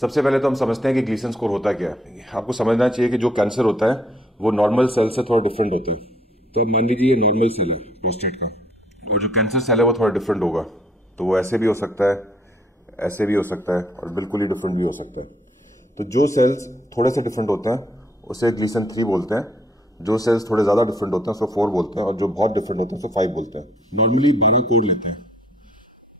सबसे पहले तो हम समझते हैं कि ग्लीसन स्कोर होता क्या है। आपको समझना चाहिए कि जो कैंसर होता है वो नॉर्मल सेल से थोड़ा डिफरेंट होता है। तो अब मान लीजिए ये नॉर्मल सेल है प्रोस्टेट का, और जो कैंसर सेल है वो थोड़ा डिफरेंट होगा। तो वो ऐसे भी हो सकता है, ऐसे भी हो सकता है, और बिल्कुल ही डिफरेंट भी हो सकता है। तो जो सेल्स थोड़े से डिफरेंट होते हैं उसे ग्लीसन 3 बोलते हैं, जो सेल्स थोड़े ज्यादा डिफरेंट होते हैं उसको 4 बोलते हैं, और जो बहुत डिफरेंट होते हैं उसको 5 बोलते हैं। नॉर्मली 12 कोड लेते हैं,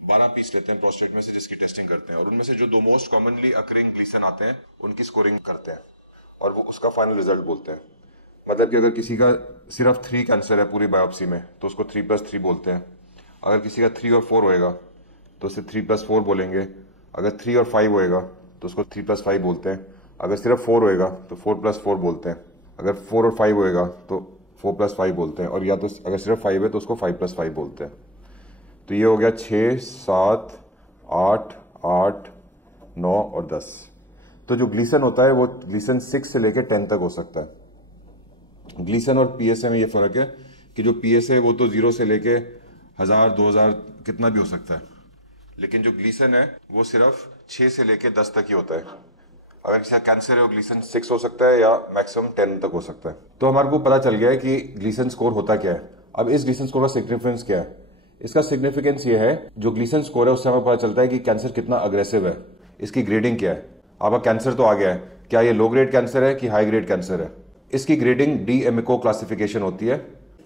12 पीस लेते हैं प्रोस्टेट में से, जिसकी टेस्टिंग करते हैं, और उनमें से जो दो मोस्ट कॉमनली अकरिंग ग्लीसन आते हैं उनकी स्कोरिंग करते हैं, और वो उसका फाइनल रिजल्ट बोलते हैं। मतलब कि अगर किसी का सिर्फ 3 कैंसर है पूरी बायोप्सी में तो उसको 3+3 बोलते हैं। अगर किसी का 3 और 4 होएगा तो उसे 3+4 बोलेंगे। अगर 3 और 5 होएगा तो उसको 3+5 बोलते हैं। अगर सिर्फ 4 होएगा तो 4+4 बोलते हैं। अगर 4 और 5 होएगा तो 4+5 बोलते हैं, और या तो अगर सिर्फ 5 है तो उसको 5+5 बोलते हैं। तो ये हो गया 6, 7, 8, 8, 9 और 10। तो जो ग्लीसन होता है वो ग्लीसन 6 से लेकर 10 तक हो सकता है। ग्लीसन और पीएसए में ये फर्क है कि जो पीएसए वो तो 0 से लेके 1000, 2000 कितना भी हो सकता है, लेकिन जो ग्लीसन है वो सिर्फ 6 से लेके 10 तक ही होता है। अगर किसी का कैंसर है वो ग्लीसन 6 हो सकता है या मैक्सिमम 10 तक हो सकता है। तो हमारे को पता चल गया है कि ग्लीसन स्कोर होता क्या है। अब इस ग्लीसन स्कोर का सिग्निफिकेंस क्या है? इसका सिग्निफिकेंस ये है, जो ग्लीसन स्कोर है उससे हमें पता चलता है कि कैंसर कितना अग्रेसिव है, इसकी ग्रेडिंग क्या है। आपका कैंसर तो आ गया है, क्या ये लो ग्रेड कैंसर है कि हाई ग्रेड कैंसर है? इसकी ग्रेडिंग डी एमिको क्लासिफिकेशन होती है।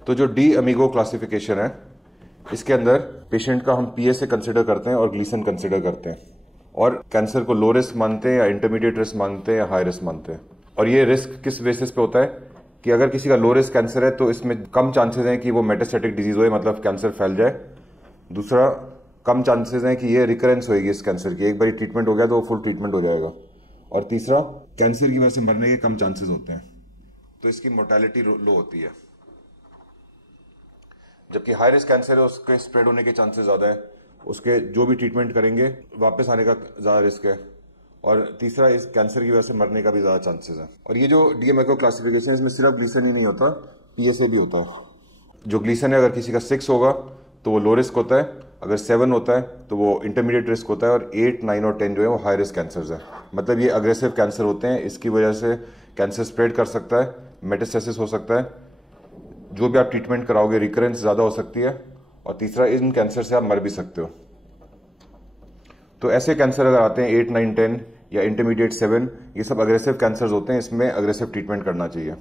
तो जो डी एमिको क्लासिफिकेशन है इसके अंदर पेशेंट का हम पीएसए कंसिडर करते हैं और ग्लीसन कंसिडर करते हैं, और कैंसर को लो रिस्क मानते हैं या इंटरमीडिएट रिस्क मानते हैं या हाई रिस्क मानते हैं। और ये रिस्क किस बेसिस पे होता है कि अगर किसी का लो रिस्क कैंसर है तो इसमें कम चांसेस हैं कि वो मेटास्टेटिक डिजीज हो, मतलब कैंसर फैल जाए। दूसरा, कम चांसेस हैं कि ये रिकरेंस होगी इस कैंसर की, एक बार ट्रीटमेंट हो गया तो वो फुल ट्रीटमेंट हो जाएगा। और तीसरा, कैंसर की वजह से मरने के कम चांसेस होते हैं, तो इसकी मोर्टेलिटी लो होती है। जबकि हाई रिस्क कैंसर है उसके स्प्रेड होने के चांसेस ज्यादा है, उसके जो भी ट्रीटमेंट करेंगे वापस आने का ज्यादा रिस्क है, और तीसरा, इस कैंसर की वजह से मरने का भी ज्यादा चांसेस है। और ये जो डीएमएको क्लासिफिकेशन है इसमें सिर्फ ग्लीसन ही नहीं होता, पीएसए भी होता है। जो ग्लीसन है अगर किसी का 6 होगा तो वो लो रिस्क होता है, अगर 7 होता है तो वो इंटरमीडिएट रिस्क होता है, और 8, 9 और 10 जो है वो हाई रिस्क कैंसर है। मतलब ये अग्रेसिव कैंसर होते हैं, इसकी वजह से कैंसर स्प्रेड कर सकता है, मेटास्टेसिस हो सकता है, जो भी आप ट्रीटमेंट कराओगे रिकरेंस ज्यादा हो सकती है, और तीसरा, इन कैंसर से आप मर भी सकते हो। तो ऐसे कैंसर अगर आते हैं 8, 9, 10 या इंटरमीडिएट 7, ये सब अग्रेसिव कैंसर होते हैं, इसमें अग्रेसिव ट्रीटमेंट करना चाहिए।